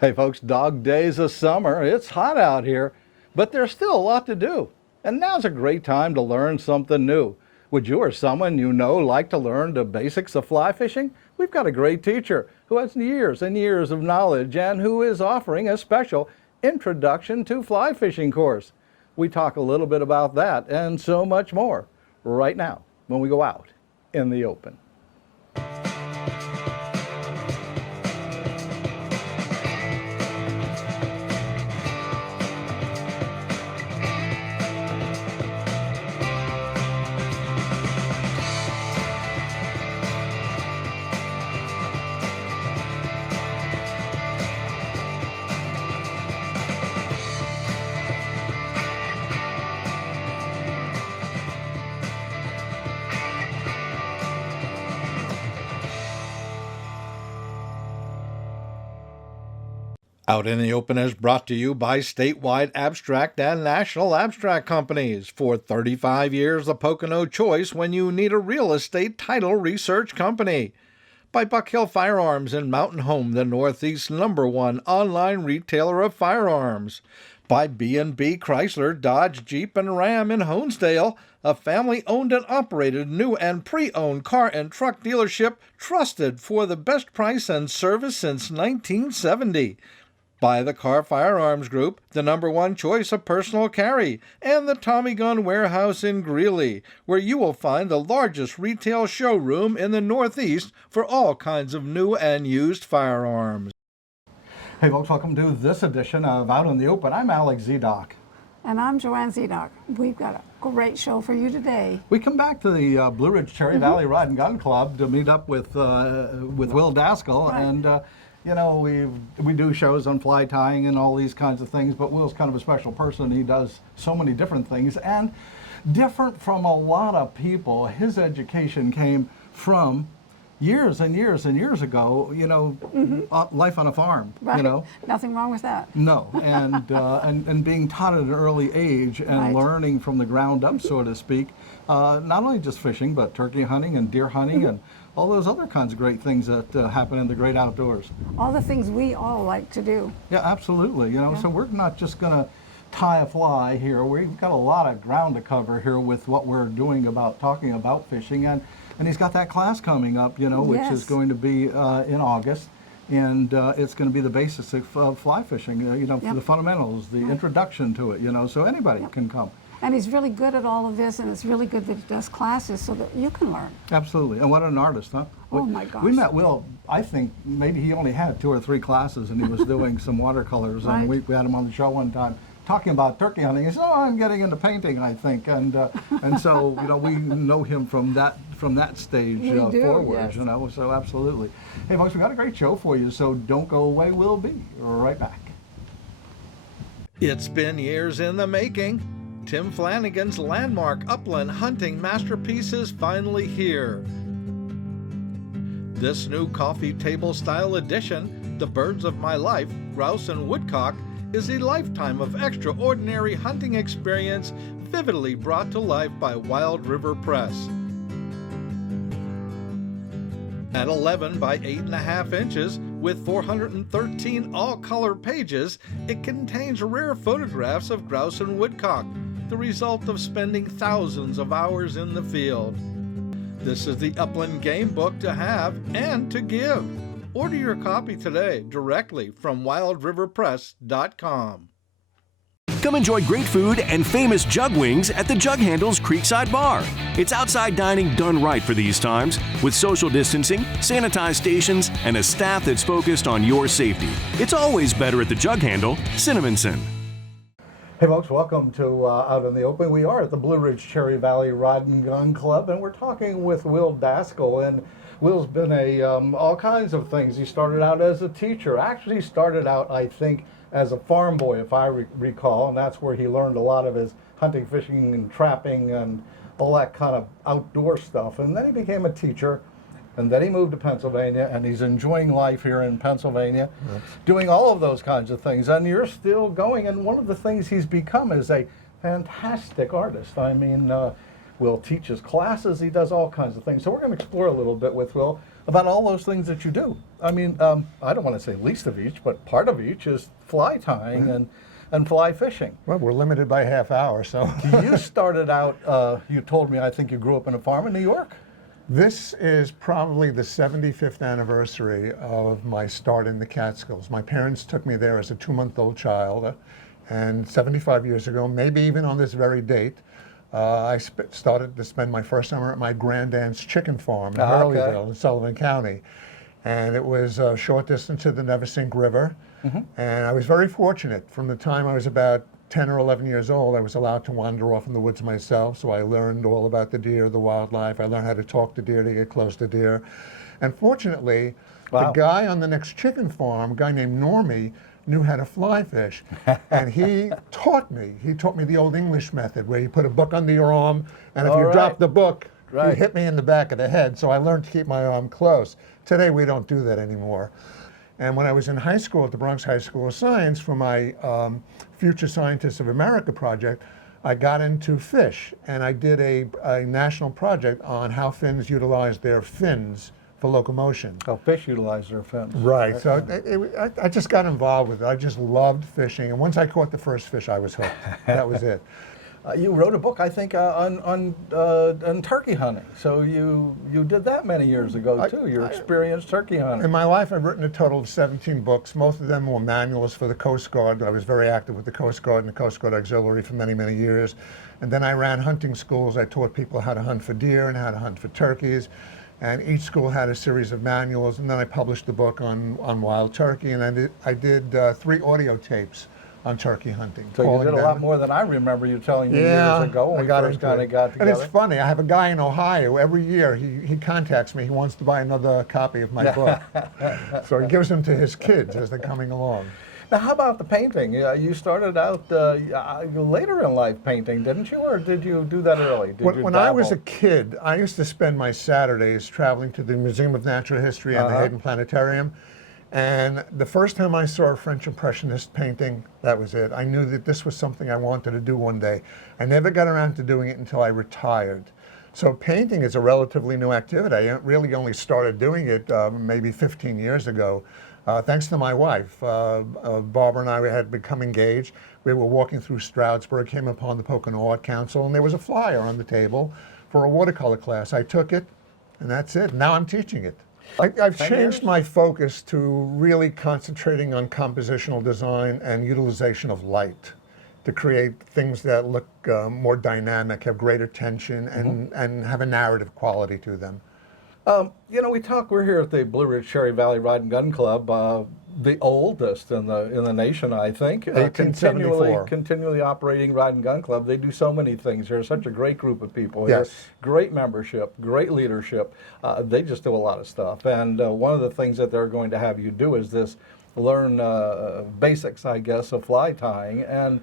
Hey folks, dog days of summer. It's hot out here, but there's still a lot to do. And now's a great time to learn something new. Would you or someone you know like to learn the basics of fly fishing? We've got a great teacher who has years and years of knowledge and who is offering a special Introduction to Fly Fishing course. We talk a little bit about that and so much more right now when we go out in the open. Out in the Open is brought to you by statewide abstract and national abstract companies. For 35 years, the Pocono choice when you need a real estate title research company. By Buck Hill Firearms in Mountain Home, the Northeast's #1 online retailer of firearms. By B&B Chrysler, Dodge, Jeep, and Ram in Honesdale, a family-owned and operated new and pre-owned car and truck dealership trusted for the best price and service since 1970. By the Car Firearms Group, the #1 choice of personal carry, and the Tommy Gun Warehouse in Greeley, where you will find the largest retail showroom in the Northeast for all kinds of new and used firearms. Hey folks, welcome to this edition of Out in the Open. I'm Alex Zidock. And I'm JoAnne Zidock. We've got a great show for you today. We come back to the Blue Ridge Cherry Valley Rod and Gun Club to meet up with Will Daskal, Right. and you know, we do shows on fly tying and all these kinds of things, but Will's kind of a special person. He does so many different things, and different from a lot of people. His education came from years and years and years ago, you know, life on a farm, Right. you know. Nothing wrong with that. No, and being taught at an early age and Right. learning from the ground up, so to speak, not only just fishing, but turkey hunting and deer hunting and all those other kinds of great things that happen in the great outdoors. All the things we all like to do. Yeah, absolutely. You know, Yeah. so we're not just going to tie a fly here. We've got a lot of ground to cover here with what we're doing about talking about fishing, and he's got that class coming up, you know, which is Yes. going to be in August. And it's going to be the basis of fly fishing, you know, Yep. the fundamentals, the introduction to it, you know, so anybody can come. And he's really good at all of this, and it's really good that he does classes so that you can learn. Absolutely. And what an artist, huh? Oh, my gosh. We met Will, I think maybe he only had 2 or 3 classes, and he was doing some watercolors. Right. And we had him on the show one time talking about turkey hunting. He said, "Oh, I'm getting into painting, I think." And so, you know, we know him from that stage We do, forward, yes. you know, so absolutely. Hey, folks, we got a great show for you, so don't go away. We'll be right back. It's been years in the making. Tim Flanagan's landmark upland hunting masterpiece is finally here. This new coffee table style edition, The Birds of My Life, Grouse and Woodcock, is a lifetime of extraordinary hunting experience vividly brought to life by Wild River Press. At 11 by 8.5 inches, with 413 all-color pages, it contains rare photographs of grouse and woodcock, the result of spending thousands of hours in the field. This is the upland game book to have and to give. Order your copy today directly from wildriverpress.com. Come enjoy great food and famous jug wings at the Jug Handles Creekside Bar. It's outside dining done right for these times, with social distancing, sanitized stations, and a staff that's focused on your safety. It's always better at the Jug Handle, Cinnamonson. Hey folks, welcome to Out in the Open. We are at the Blue Ridge Cherry Valley Rod and Gun Club, and we're talking with Will Daskal. And Will's been all kinds of things. He started out as a teacher. Actually started out, I think, as a farm boy, if I recall, and that's where he learned a lot of his hunting, fishing, and trapping, and all that kind of outdoor stuff. And then he became a teacher. And then he moved to Pennsylvania, and he's enjoying life here in Pennsylvania, doing all of those kinds of things. And you're still going, and one of the things he's become is a fantastic artist. I mean, Will teaches classes. He does all kinds of things. So we're going to explore a little bit with Will about all those things that you do. I mean, I don't want to say least of each, but part of each is fly tying and fly fishing. Well, we're limited by half hour, so. You started out, you told me, I think you grew up in a farm in New York? This is probably the 75th anniversary of my start in the Catskills. My parents took me there as a 2-month-old child, and 75 years ago, maybe even on this very date, I started to spend my first summer at my granddad's chicken farm in Hurleyville in Sullivan County. And it was a short distance to the Neversink River. And I was very fortunate. From the time I was about 10 or 11 years old, I was allowed to wander off in the woods myself. So I learned all about the deer, the wildlife. I learned how to talk to deer, to get close to deer. And fortunately, the guy on the next chicken farm, a guy named Normie, knew how to fly fish. And he taught me. He taught me the old English method, where you put a book under your arm, and if you drop the book, you hit me in the back of the head. So I learned to keep my arm close. Today, we don't do that anymore. And when I was in high school at the Bronx High School of Science for my Future Scientists of America project, I got into fish. And I did a national project on how fins utilize their fins for locomotion. How fish utilize their fins. Right. So I just got involved with it. I just loved fishing. And once I caught the first fish, I was hooked. That was it. You wrote a book, I think, on turkey hunting. So you did that many years ago, too. You're experienced turkey hunter. In my life, I've written a total of 17 books. Most of them were manuals for the Coast Guard. I was very active with the Coast Guard and the Coast Guard Auxiliary for many, many years. And then I ran hunting schools. I taught people how to hunt for deer and how to hunt for turkeys. And each school had a series of manuals. And then I published the book on wild turkey. And I did 3 audio tapes on turkey hunting. So you did a lot more than I remember you telling me years ago when we first kind of got together. And it's funny, I have a guy in Ohio, every year he contacts me, he wants to buy another copy of my book. So he gives them to his kids as they're coming along. Now how about the painting? You started out later in life painting, didn't you? Or did you do that early? When I was a kid, I used to spend my Saturdays traveling to the Museum of Natural History and the Hayden Planetarium. And the first time I saw a French Impressionist painting, that was it. I knew that this was something I wanted to do one day. I never got around to doing it until I retired. So painting is a relatively new activity. I really only started doing it maybe 15 years ago, thanks to my wife. Barbara and I had become engaged. We were walking through Stroudsburg, came upon the Pocono Art Council, and there was a flyer on the table for a watercolor class. I took it, and that's it. Now I'm teaching it. I've changed my focus to really concentrating on compositional design and utilization of light to create things that look more dynamic, have greater tension, and have a narrative quality to them. You know, we're here at the Blue Ridge Cherry Valley Rod and Gun Club, the oldest in the nation, I think. 1874. Continually operating Rod and Gun Club. They do so many things. They're such a great group of people here. Yes. Great membership, great leadership. They just do a lot of stuff. And one of the things that they're going to have you do is learn basics, I guess, of fly tying and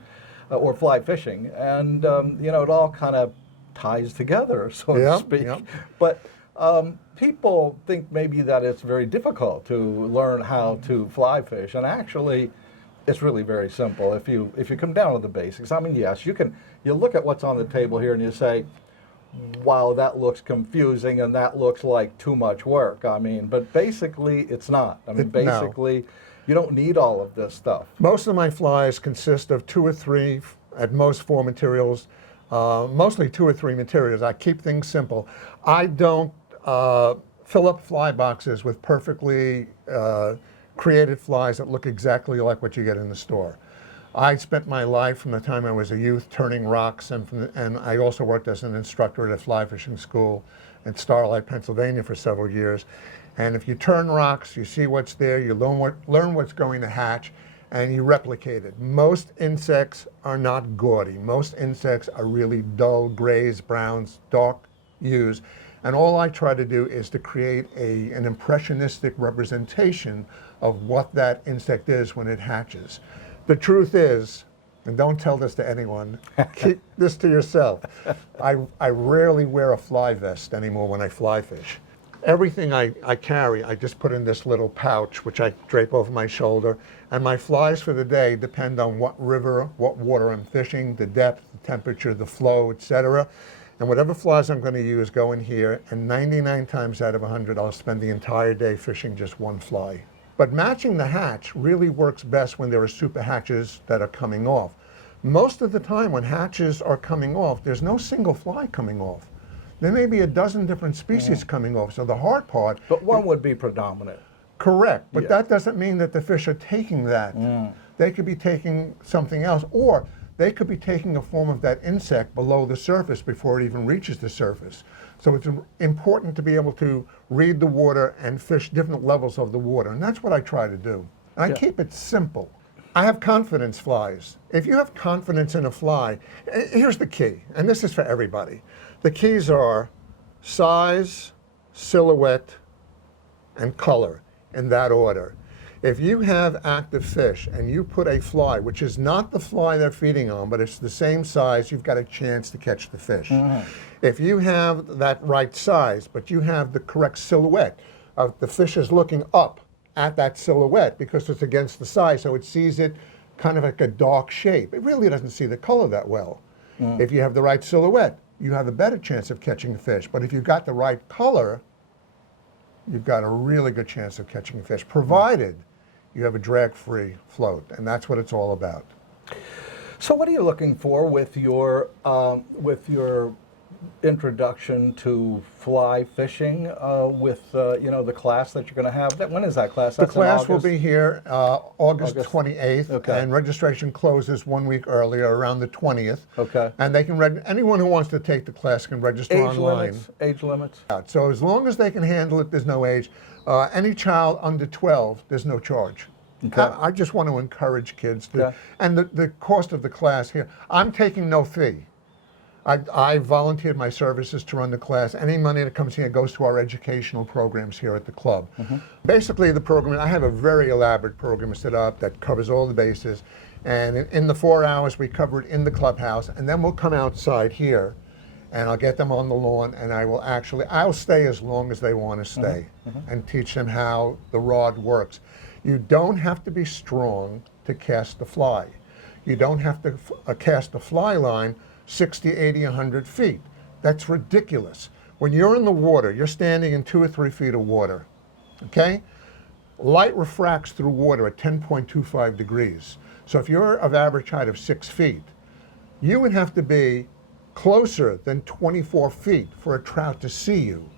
or fly fishing. And, you know, it all kind of ties together, so to speak. But people think maybe that it's very difficult to learn how to fly fish, and actually it's really very simple if you come down to the basics. I mean, yes, you look at what's on the table here and you say, wow, that looks confusing and that looks like too much work. I mean, but basically it's not. I mean, basically you don't need all of this stuff. Most of my flies consist of 2 or 3, at most 4 materials, mostly 2 or 3 materials. I keep things simple. I don't fill up fly boxes with perfectly created flies that look exactly like what you get in the store. I spent my life from the time I was a youth turning rocks, and I also worked as an instructor at a fly fishing school in Starlight, Pennsylvania for several years. And if you turn rocks, you see what's there, you learn what's going to hatch, and you replicate it. Most insects are not gaudy. Most insects are really dull grays, browns, dark hues. And all I try to do is to create an impressionistic representation of what that insect is when it hatches. The truth is, and don't tell this to anyone, keep this to yourself, I rarely wear a fly vest anymore when I fly fish. Everything I carry, I just put in this little pouch, which I drape over my shoulder, and my flies for the day depend on what river, what water I'm fishing, the depth, the temperature, the flow, etc. and whatever flies I'm going to use go in here, and 99 times out of 100 I'll spend the entire day fishing just one fly. But matching the hatch really works best when there are super hatches that are coming off. Most of the time when hatches are coming off, there's no single fly coming off. There may be a dozen different species coming off, so the hard part... But one would be predominant. Correct, but that doesn't mean that the fish are taking that. They could be taking something else, or they could be taking a form of that insect below the surface before it even reaches the surface. So it's important to be able to read the water and fish different levels of the water, and that's what I try to do. And I keep it simple. I have confidence flies. If you have confidence in a fly, here's the key, and this is for everybody. The keys are size, silhouette, and color, in that order. If you have active fish and you put a fly, which is not the fly they're feeding on, but it's the same size, you've got a chance to catch the fish. If you have that right size, but you have the correct silhouette, the fish is looking up at that silhouette because it's against the size, so it sees it kind of like a dark shape. It really doesn't see the color that well. If you have the right silhouette, you have a better chance of catching a fish. But if you've got the right color, you've got a really good chance of catching a fish, provided you have a drag-free float, and that's what it's all about. So what are you looking for with your introduction to fly fishing with the class that you're going to have? When is that class? That's the class in will be here August 28th, Okay. and registration closes 1 week earlier, around the 20th. Okay. And they can anyone who wants to take the class can register online. Age limits? So as long as they can handle it, there's no age. Any child under 12, there's no charge. Okay. I just want to encourage kids to, Okay. and the cost of the class here, I'm taking no fee. I volunteered my services to run the class. Any money that comes here goes to our educational programs here at the club. Basically, the program, I have a very elaborate program set up that covers all the bases. And in the 4 hours, we cover it in the clubhouse. And then we'll come outside here, and I'll get them on the lawn, and I'll stay as long as they want to stay and teach them how the rod works. You don't have to be strong to cast the fly. You don't have to cast a fly line 60, 80, 100 feet. That's ridiculous. When you're in the water, you're standing in 2 or 3 feet of water, okay? Light refracts through water at 10.25 degrees. So if you're of average height of 6 feet, you would have to be closer than 24 feet for a trout to see you.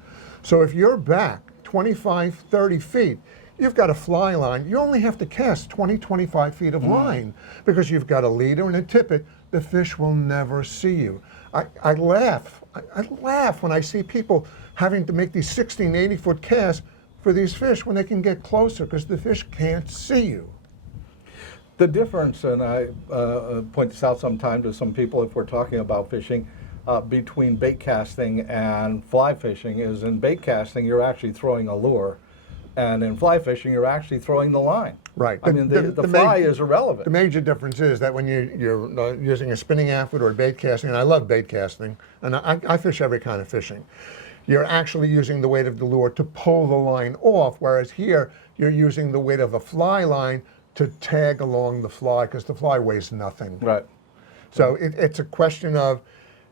So if you're back 25, 30 feet, you've got a fly line. You only have to cast 20, 25 feet of line because you've got a leader and a tippet. The fish will never see you. I laugh when I see people having to make these 60 and 80 foot casts for these fish when they can get closer because the fish can't see you. The difference, and I point this out sometime to some people if we're talking about fishing, between bait casting and fly fishing is in bait casting you're actually throwing a lure, and in fly fishing you're actually throwing the line. Right. I mean, the fly is irrelevant. The major difference is that when you're using a spinning outfit or bait casting, and I love bait casting, and I fish every kind of fishing, you're actually using the weight of the lure to pull the line off, whereas here you're using the weight of a fly line to tag along the fly because the fly weighs nothing. Right. So it's a question of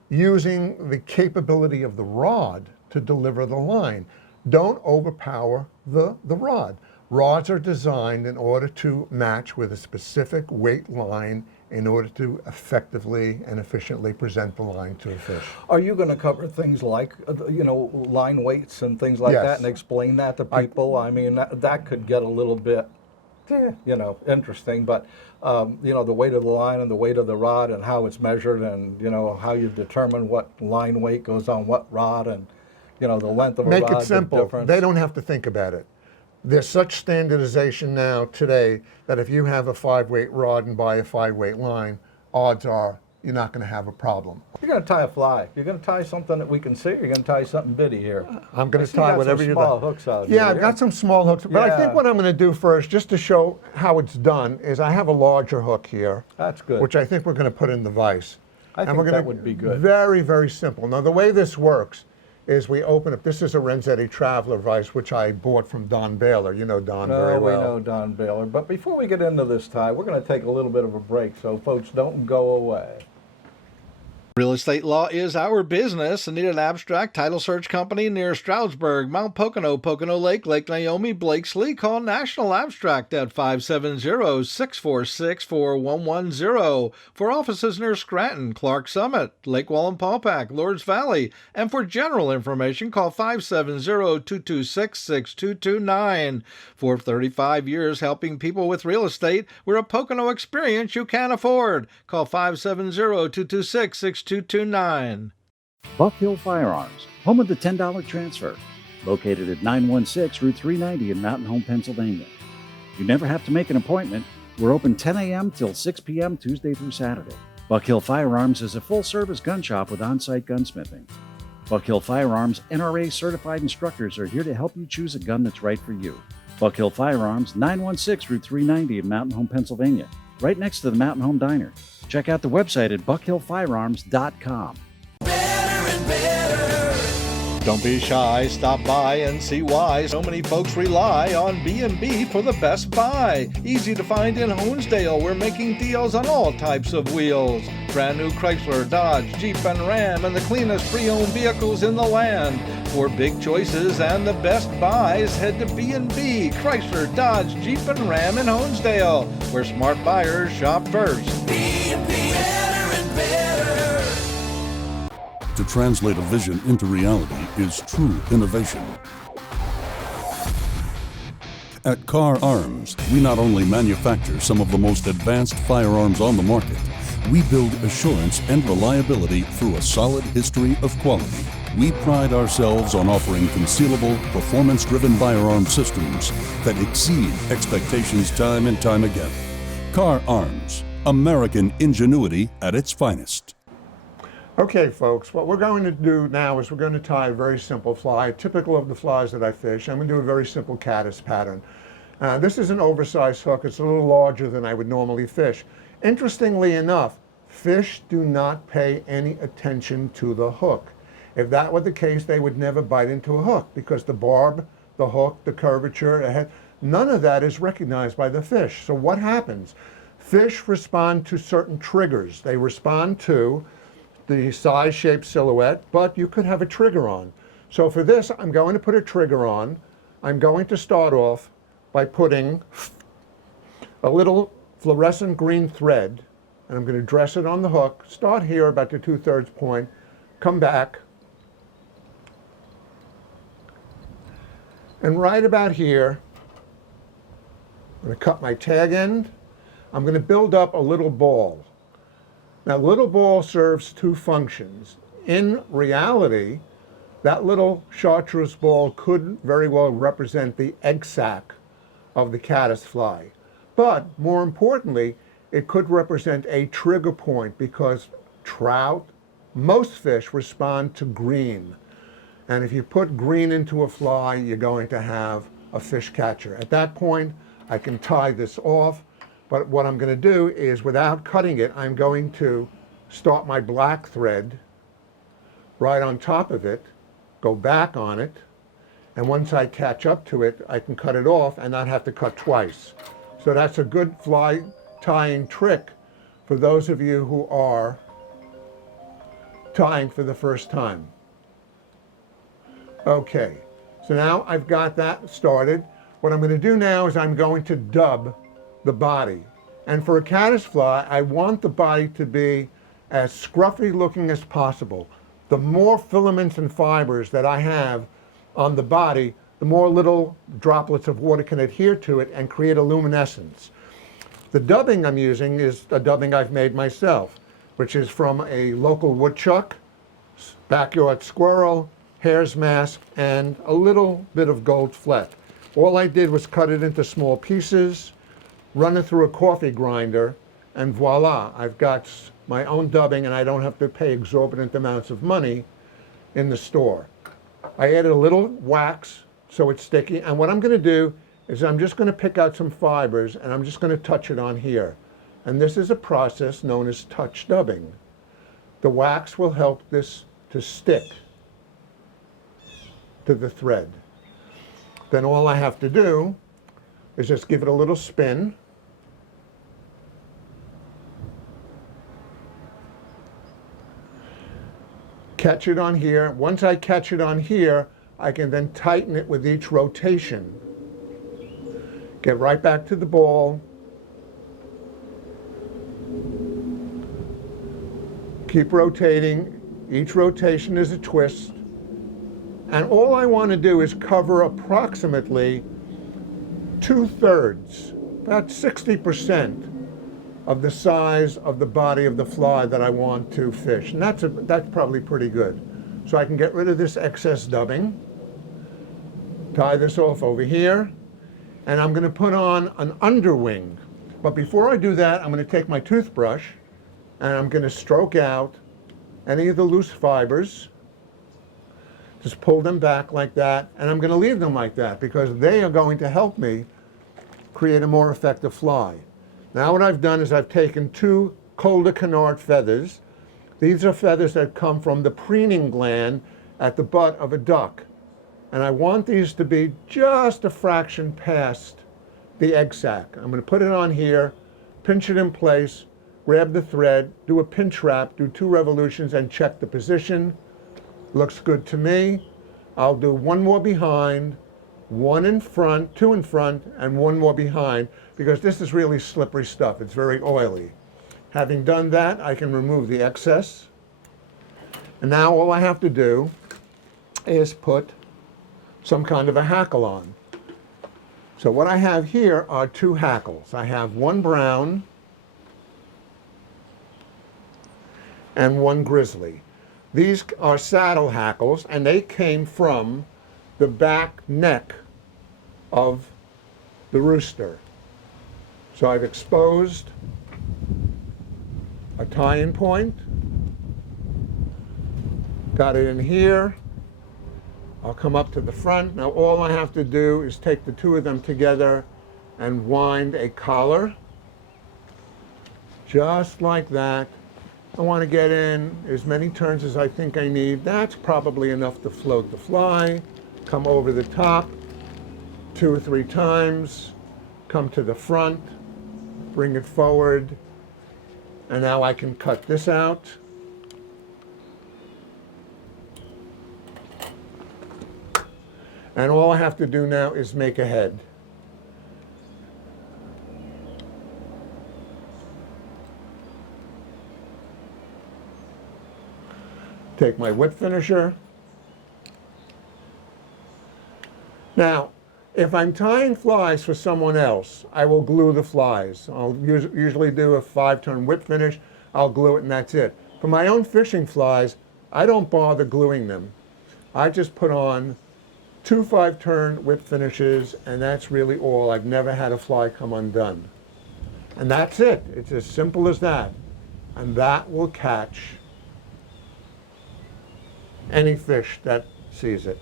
using the capability of the rod to deliver the line. Don't overpower the rod. Rods are designed in order to match with a specific weight line in order to effectively and efficiently present the line to a fish. Are you going to cover things like, line weights and things like Yes. that and explain that to people? I mean, that could get a little bit, interesting, but, the weight of the line and the weight of the rod and how it's measured and, how you determine what line weight goes on what rod and, the length of a rod. Make it simple. The They don't have to think about it. There's such standardization now today that if you have a 5-weight rod and buy a 5-weight line, odds are you're not going to have a problem. You're going to tie a fly. You're going to tie something that we can see. You're going to tie something bitty here. I'm going to tie whatever you small hooks out here. Yeah, I've got some small hooks, but I think what I'm going to do first, just to show how it's done, is I have a larger hook here. That's good. Which I think we're going to put in the vise. I think that would be good. Very, very simple. Now, the way this works is we open up, this is a Renzetti Traveler vise, which I bought from Don Baylor. You know Don very well. We know Don Baylor. But before we get into this tie, we're going to take a little bit of a break, so folks don't go away. Real estate law is our business. Need an abstract title search company near Stroudsburg, Mount Pocono, Pocono Lake, Lake Naomi, Blakesley? Call National Abstract at 570-646-4110. For offices near Scranton, Clark Summit, Lake Wallenpaupack, Lords Valley. And for general information, call 570-226-6229. For 35 years helping people with real estate, we're a Pocono experience you can't afford. Call 570-226-6229. Buck Hill Firearms, home of the $10 transfer, located at 916 Route 390 in Mountain Home, Pennsylvania. You never have to make an appointment. We're open 10 a.m. till 6 p.m. Tuesday through Saturday. Buck Hill Firearms is a full-service gun shop with on-site gunsmithing. Buck Hill Firearms NRA certified instructors are here to help you choose a gun that's right for you. Buck Hill Firearms, 916 Route 390 in Mountain Home, Pennsylvania, right next to the Mountain Home Diner. Check out the website at buckhillfirearms.com. Don't be shy, stop by and see why so many folks rely on B&B for the best buy. Easy to find in Honesdale. We're making deals on all types of wheels. Brand new Chrysler, Dodge, Jeep, and Ram, and the cleanest pre-owned vehicles in the land. For big choices and the best buys, head to B&B, Chrysler, Dodge, Jeep, and Ram in Honesdale, where smart buyers shop first. B&B, better and better. To translate a vision into reality is true innovation. At Car Arms, we not only manufacture some of the most advanced firearms on the market, we build assurance and reliability through a solid history of quality. We pride ourselves on offering concealable, performance-driven firearm systems that exceed expectations time and time again. Car Arms, American ingenuity at its finest. Okay, folks, what we're going to do now is we're going to tie a very simple fly, typical of the flies that I fish. I'm going to do a very simple caddis pattern. This is an oversized hook. It's a little larger than I would normally fish. Interestingly enough, fish do not pay any attention to the hook. If that were the case, they would never bite into a hook because the barb, the hook, the curvature, none of that is recognized by the fish. So what happens? Fish respond to certain triggers. They respond to the size, shape, silhouette, but you could have a trigger on. So for this, I'm going to put a trigger on. I'm going to start off by putting a little fluorescent green thread, and I'm going to dress it on the hook. Start here about the 2/3 point, come back, and right about here, I'm going to cut my tag end. I'm going to build up a little ball. Now, little ball serves two functions. In reality, that little chartreuse ball could very well represent the egg sac of the caddis fly. But more importantly, it could represent a trigger point because trout, most fish respond to green. And if you put green into a fly, you're going to have a fish catcher. At that point, I can tie this off. But what I'm going to do is, without cutting it, I'm going to start my black thread right on top of it, go back on it, and once I catch up to it, I can cut it off and not have to cut twice. So that's a good fly tying trick for those of you who are tying for the first time. Okay, so now I've got that started. What I'm going to do now is I'm going to dub the body. And for a caddisfly, I want the body to be as scruffy looking as possible. The more filaments and fibers that I have on the body, the more little droplets of water can adhere to it and create a luminescence. The dubbing I'm using is a dubbing I've made myself, which is from a local woodchuck, backyard squirrel, hare's mask, and a little bit of gold fleck. All I did was cut it into small pieces, run it through a coffee grinder, and voila, I've got my own dubbing and I don't have to pay exorbitant amounts of money in the store. I added a little wax so it's sticky, and what I'm going to do is I'm just going to pick out some fibers and I'm just going to touch it on here. And this is a process known as touch dubbing. The wax will help this to stick to the thread. Then all I have to do is just give it a little spin. catch it on here. Once I catch it on here, I can then tighten it with each rotation. Get right back to the ball. Keep rotating. Each rotation is a twist. And all I want to do is cover approximately 2/3, about 60% of the size of the body of the fly that I want to fish. And that's probably pretty good. So I can get rid of this excess dubbing, tie this off over here, and I'm going to put on an underwing. But before I do that, I'm going to take my toothbrush and I'm going to stroke out any of the loose fibers. Just pull them back like that, and I'm going to leave them like that because they are going to help me create a more effective fly. Now what I've done is I've taken 2 col de canard feathers. These are feathers that come from the preening gland at the butt of a duck. And I want these to be just a fraction past the egg sac. I'm going to put it on here, pinch it in place, grab the thread, do a pinch wrap, do 2 revolutions, and check the position. Looks good to me. I'll do 1 more behind, 1 in front, 2 in front, and 1 more behind, because this is really slippery stuff. It's very oily. Having done that, I can remove the excess. And now all I have to do is put some kind of a hackle on. So what I have here are 2 hackles. I have 1 brown and 1 grizzly. These are saddle hackles, and they came from the back neck of the rooster. So I've exposed a tie-in point, got it in here. I'll come up to the front. Now all I have to do is take the 2 of them together and wind a collar, just like that. I want to get in as many turns as I think I need. That's probably enough to float the fly. Come over the top 2 or 3 times, come to the front, bring it forward, and now I can cut this out. And all I have to do now is make a head. Take my whip finisher. Now, if I'm tying flies for someone else, I will glue the flies. I'll usually do a 5-turn whip finish. I'll glue it and that's it. For my own fishing flies, I don't bother gluing them. I just put on 2 5-turn whip finishes, and that's really all. I've never had a fly come undone. And that's it. It's as simple as that. And that will catch any fish that sees it.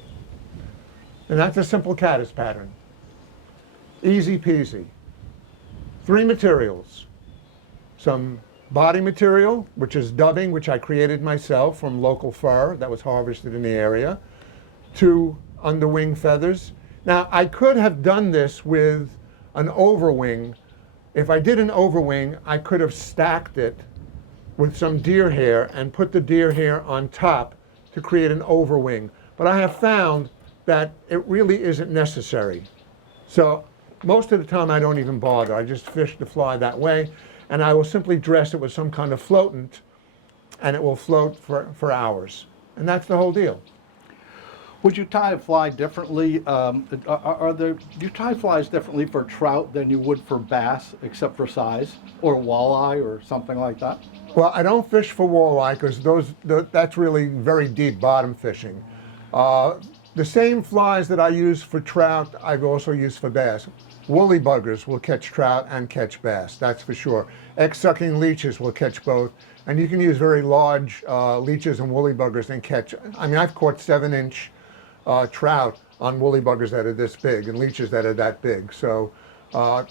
And that's a simple caddis pattern. Easy peasy. 3 materials. Some body material, which is dubbing, which I created myself from local fur that was harvested in the area. 2 underwing feathers. Now, I could have done this with an overwing. If I did an overwing, I could have stacked it with some deer hair and put the deer hair on top to create an overwing. But I have found that it really isn't necessary. So most of the time I don't even bother. I just fish the fly that way, and I will simply dress it with some kind of floatant, and it will float for hours. And that's the whole deal. Would you tie a fly differently? Do you tie flies differently for trout than you would for bass, except for size, or walleye, or something like that? Well, I don't fish for walleye because that's really very deep bottom fishing. The same flies that I use for trout, I've also used for bass. Woolly buggers will catch trout and catch bass, that's for sure. Egg-sucking leeches will catch both. And you can use very large leeches and woolly buggers and catch, I mean, I've caught 7-inch trout on woolly buggers that are this big and leeches that are that big. So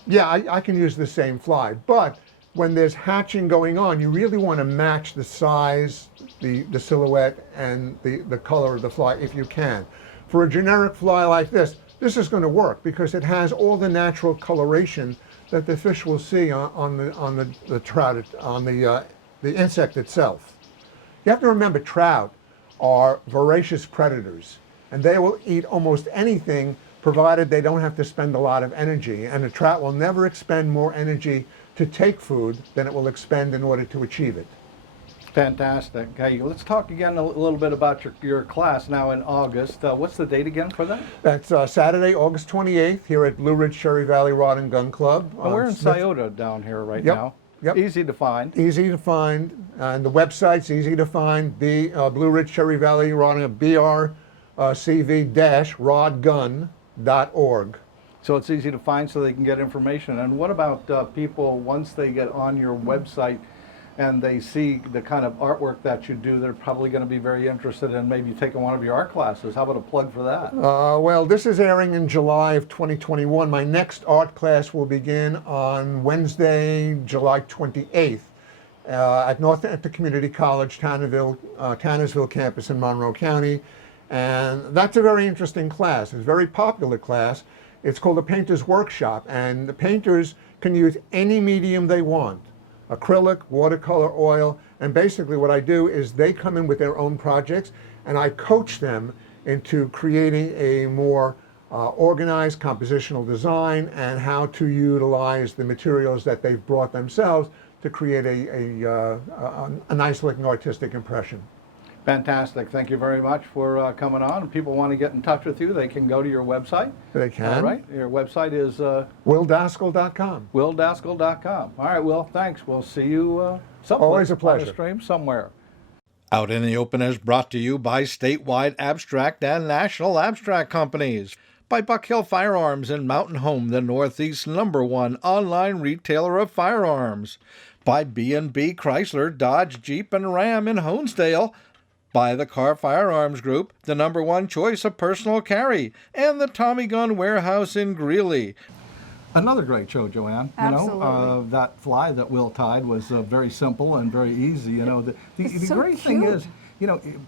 yeah, I can use the same fly. But when there's hatching going on, you really want to match the size, the silhouette, and the color of the fly if you can. For a generic fly like this is going to work because it has all the natural coloration that the fish will see on the trout, on the insect itself. You have to remember, trout are voracious predators, and they will eat almost anything provided they don't have to spend a lot of energy. And a trout will never expend more energy to take food than it will expend in order to achieve it. Fantastic. Hey, let's talk again a little bit about your class now in August. What's the date again for that? That's Saturday, August 28th, here at Blue Ridge Cherry Valley Rod and Gun Club. We're in Scioto down here right now. Yep. Easy to find. Easy to find, and the website's easy to find. Blue Ridge Cherry Valley Rod and brcv-rodgun.org. So it's easy to find, so they can get information. And what about people, once they get on your website and they see the kind of artwork that you do, they're probably going to be very interested in maybe taking one of your art classes. How about a plug for that? Well, this is airing in July of 2021. My next art class will begin on Wednesday, July 28th at the Community College, Tannersville campus in Monroe County. And that's a very interesting class. It's a very popular class. It's called a Painter's Workshop, and the painters can use any medium they want. Acrylic, watercolor, oil, and basically what I do is they come in with their own projects and I coach them into creating a more organized compositional design and how to utilize the materials that they've brought themselves to create a nice looking artistic impression. Fantastic. Thank you very much for coming on. If people want to get in touch with you, they can go to your website. They can. All right. Your website is WillDaskal.com. WillDaskal.com. All right, Will, thanks. We'll see you someplace. Always a pleasure. On the stream somewhere. Out in the Open is brought to you by statewide abstract and national abstract companies. By Buck Hill Firearms in Mountain Home, the Northeast's #1 online retailer of firearms. By B&B Chrysler, Dodge, Jeep, and Ram in Honesdale. By the Carr Firearms Group, the #1 choice of personal carry, and the Tommy Gun Warehouse in Greeley. Another great show, JoAnne. Absolutely. That fly that Will tied was very simple and very easy. The so great thing cute. is,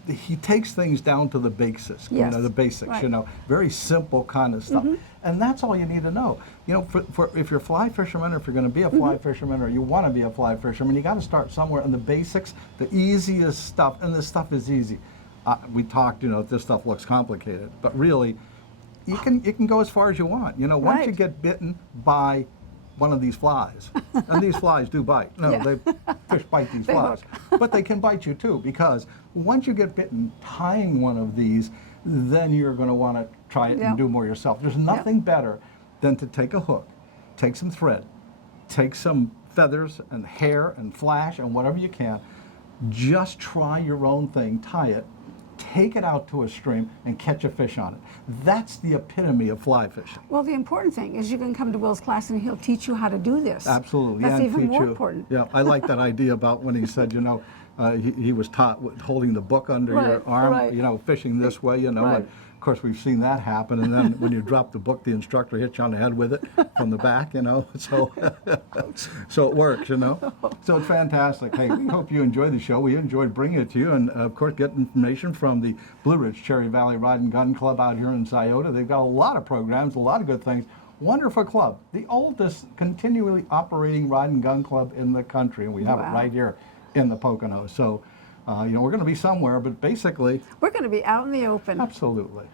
he takes things down to the basics. Yes. The basics. Right. Very simple kind of stuff, and that's all you need to know. For if you're a fly fisherman, or if you're going to be a fly fisherman, or you want to be a fly fisherman, you got to start somewhere in the basics, the easiest stuff, and this stuff is easy. We talked, this stuff looks complicated, but really, you can go as far as you want. Once you get bitten by one of these flies, and these flies do bite. No, fish bite these flies, but they can bite you too, because once you get bitten tying one of these, then you're going to want to try it and do more yourself. There's nothing better than to take a hook, take some thread, take some feathers and hair and flash and whatever you can. Just try your own thing, tie it, take it out to a stream and catch a fish on it. That's the epitome of fly fishing. Well, the important thing is you can come to Will's class and he'll teach you how to do this. Absolutely. That's and even more teach you. important. Yeah, I like that idea about when he said, he was taught holding the book under your arm, fishing this way, And of course, we've seen that happen. And then when you drop the book, the instructor hits you on the head with it from the back, So, so it works, So it's fantastic. Hey, we hope you enjoyed the show. We enjoyed bringing it to you. And, of course, get information from the Blue Ridge Cherry Valley Rod and Gun Club out here in Scioto. They've got a lot of programs, a lot of good things. Wonderful club. The oldest continually operating rod and gun club in the country. And we have it right here in the Poconos. So, we're going to be somewhere, but basically... We're going to be out in the open. Absolutely.